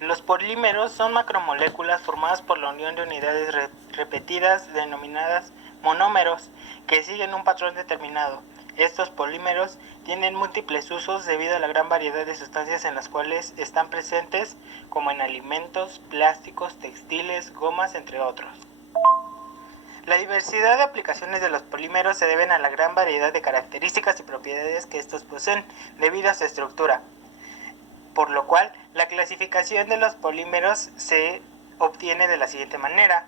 Los polímeros son macromoléculas formadas por la unión de unidades repetidas denominadas monómeros que siguen un patrón determinado. Estos polímeros tienen múltiples usos debido a la gran variedad de sustancias en las cuales están presentes, como en alimentos, plásticos, textiles, gomas, entre otros. La diversidad de aplicaciones de los polímeros se deben a la gran variedad de características y propiedades que estos poseen debido a su estructura, por lo cual la clasificación de los polímeros se obtiene de la siguiente manera.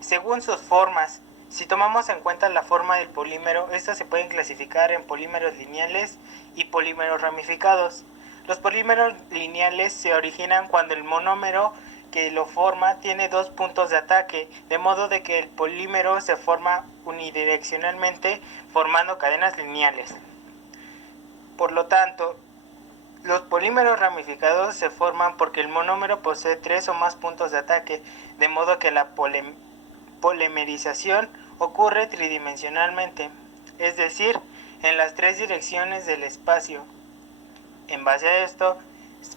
Según sus formas, si tomamos en cuenta la forma del polímero, estos se pueden clasificar en polímeros lineales y polímeros ramificados. Los polímeros lineales se originan cuando el monómero que lo forma tiene dos puntos de ataque, de modo de que el polímero se forma unidireccionalmente formando cadenas lineales. Por lo tanto, los polímeros ramificados se forman porque el monómero posee tres o más puntos de ataque, de modo que la polimerización ocurre tridimensionalmente, es decir, en las tres direcciones del espacio. En base a esto,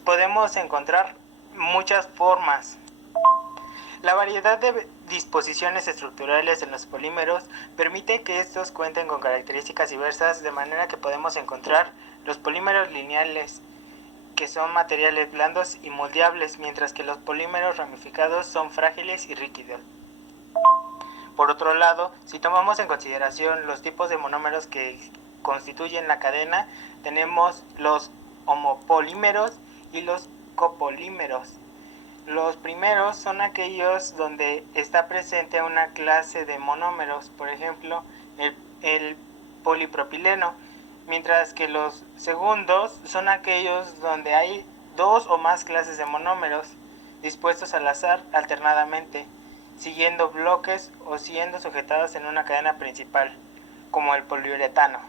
podemos encontrar muchas formas. La variedad de disposiciones estructurales en los polímeros permite que estos cuenten con características diversas, de manera que podemos encontrar los polímeros lineales, que son materiales blandos y moldeables, mientras que los polímeros ramificados son frágiles y rígidos. Por otro lado, si tomamos en consideración los tipos de monómeros que constituyen la cadena, tenemos los homopolímeros y los copolímeros. Los primeros son aquellos donde está presente una clase de monómeros, por ejemplo, el polipropileno, mientras que los segundos son aquellos donde hay dos o más clases de monómeros dispuestos al azar alternadamente, siguiendo bloques o siendo sujetados en una cadena principal, como el poliuretano.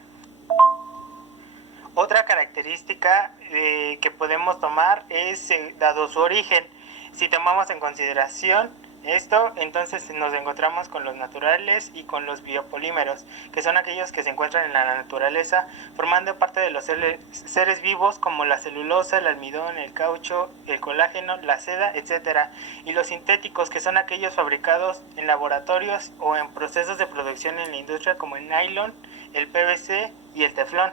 Otra característica que podemos tomar es dado su origen. Si tomamos en consideración esto, entonces nos encontramos con los naturales y con los biopolímeros, que son aquellos que se encuentran en la naturaleza, formando parte de los seres vivos como la celulosa, el almidón, el caucho, el colágeno, la seda, etc. Y los sintéticos, que son aquellos fabricados en laboratorios o en procesos de producción en la industria, como el nylon, el PVC y el teflón.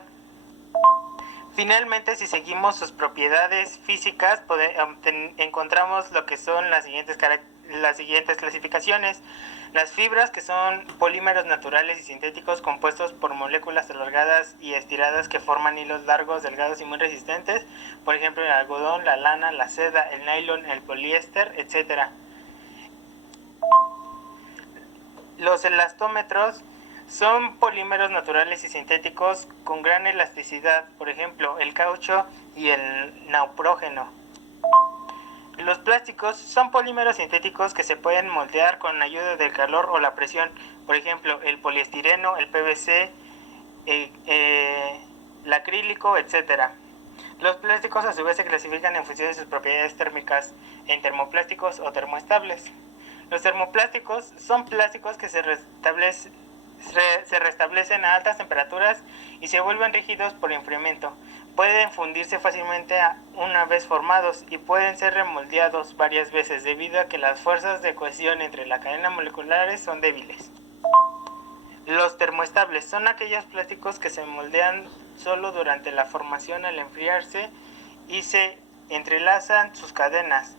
Finalmente, si seguimos sus propiedades físicas, encontramos lo que son las siguientes clasificaciones. Las fibras, que son polímeros naturales y sintéticos compuestos por moléculas alargadas y estiradas que forman hilos largos, delgados y muy resistentes, por ejemplo el algodón, la lana, la seda, el nylon, el poliéster, etc. Los elastómetros son polímeros naturales y sintéticos con gran elasticidad, por ejemplo, el caucho y el neoprógeno. Los plásticos son polímeros sintéticos que se pueden moldear con ayuda del calor o la presión, por ejemplo, el poliestireno, el PVC, el acrílico, etc. Los plásticos a su vez se clasifican en función de sus propiedades térmicas en termoplásticos o termoestables. Los termoplásticos son plásticos que se restablecen a altas temperaturas y se vuelven rígidos por enfriamiento. Pueden fundirse fácilmente una vez formados y pueden ser remoldeados varias veces debido a que las fuerzas de cohesión entre la cadena moleculares son débiles. Los termoestables son aquellos plásticos que se moldean solo durante la formación al enfriarse y se entrelazan sus cadenas.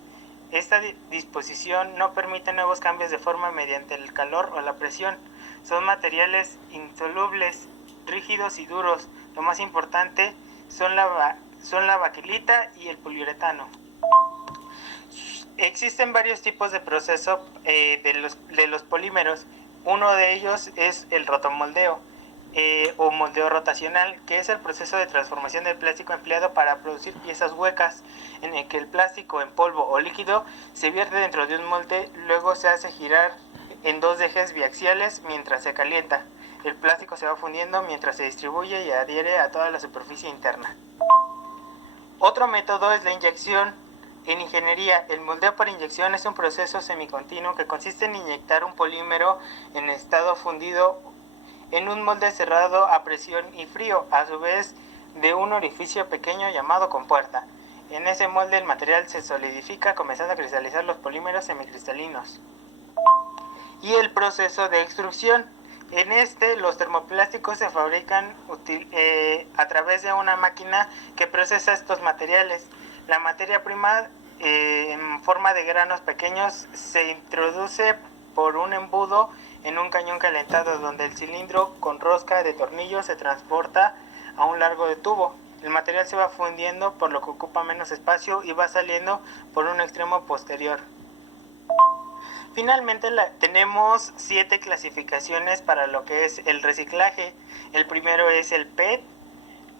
Esta disposición no permite nuevos cambios de forma mediante el calor o la presión. Son materiales insolubles, rígidos y duros. Lo más importante son la baquelita y el poliuretano. Existen varios tipos de proceso de los polímeros. Uno de ellos es el rotomoldeo o moldeo rotacional, que es el proceso de transformación del plástico empleado para producir piezas huecas, en el que el plástico en polvo o líquido se vierte dentro de un molde, luego se hace girar en dos ejes biaxiales mientras se calienta. El plástico se va fundiendo mientras se distribuye y adhiere a toda la superficie interna. Otro método es la inyección. En ingeniería, el moldeo por inyección es un proceso semicontinuo que consiste en inyectar un polímero en estado fundido en un molde cerrado a presión y frío, a su vez de un orificio pequeño llamado compuerta. En ese molde el material se solidifica, comenzando a cristalizar los polímeros semicristalinos. Y el proceso de extrusión. En este, los termoplásticos se fabrican a través de una máquina que procesa estos materiales. La materia prima, en forma de granos pequeños, se introduce por un embudo en un cañón calentado, donde el cilindro con rosca de tornillos se transporta a un largo de tubo. El material se va fundiendo, por lo que ocupa menos espacio, y va saliendo por un extremo posterior. Finalmente tenemos 7 clasificaciones para lo que es el reciclaje. El primero es el PET,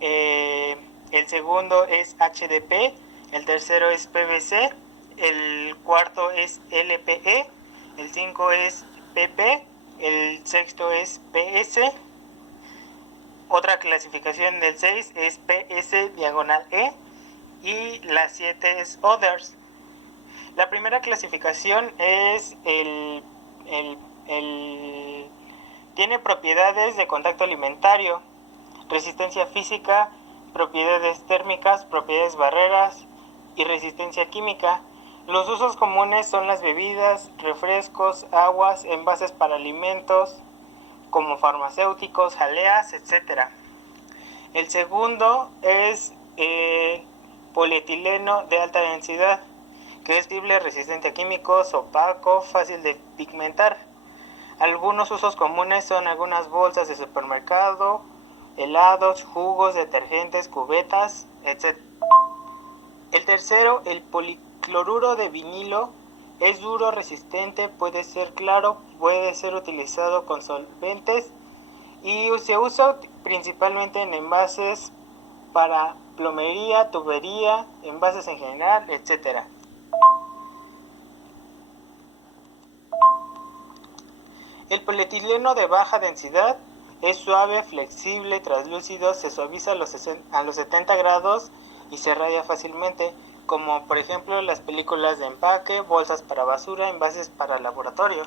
el segundo es HDP, el tercero es PVC, el cuarto es LPE, el 5 es PP, el sexto es PS. Otra clasificación del 6 es PS-E y la 7 es Others. La primera clasificación es tiene propiedades de contacto alimentario, resistencia física, propiedades térmicas, propiedades barreras y resistencia química. Los usos comunes son las bebidas, refrescos, aguas, envases para alimentos, como farmacéuticos, jaleas, etc. El segundo es polietileno de alta densidad, que es flexible, resistente a químicos, opaco, fácil de pigmentar. Algunos usos comunes son algunas bolsas de supermercado, helados, jugos, detergentes, cubetas, etc. El tercero, el policloruro de vinilo, es duro, resistente, puede ser claro, puede ser utilizado con solventes y se usa principalmente en envases para plomería, tubería, envases en general, etc. El polietileno de baja densidad es suave, flexible, translúcido, se suaviza a los 70 grados y se radia fácilmente, como por ejemplo las películas de empaque, bolsas para basura, envases para laboratorio.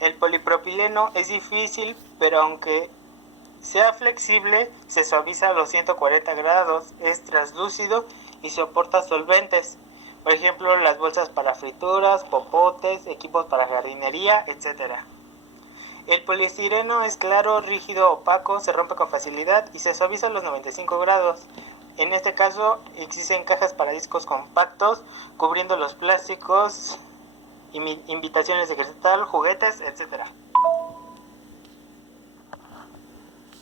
El polipropileno es difícil, pero aunque sea flexible, se suaviza a los 140 grados, es translúcido y soporta solventes. Por ejemplo, las bolsas para frituras, popotes, equipos para jardinería, etc. El poliestireno es claro, rígido, opaco, se rompe con facilidad y se suaviza a los 95 grados. En este caso existen cajas para discos compactos cubriendo los plásticos, imitaciones de cristal, juguetes, etc.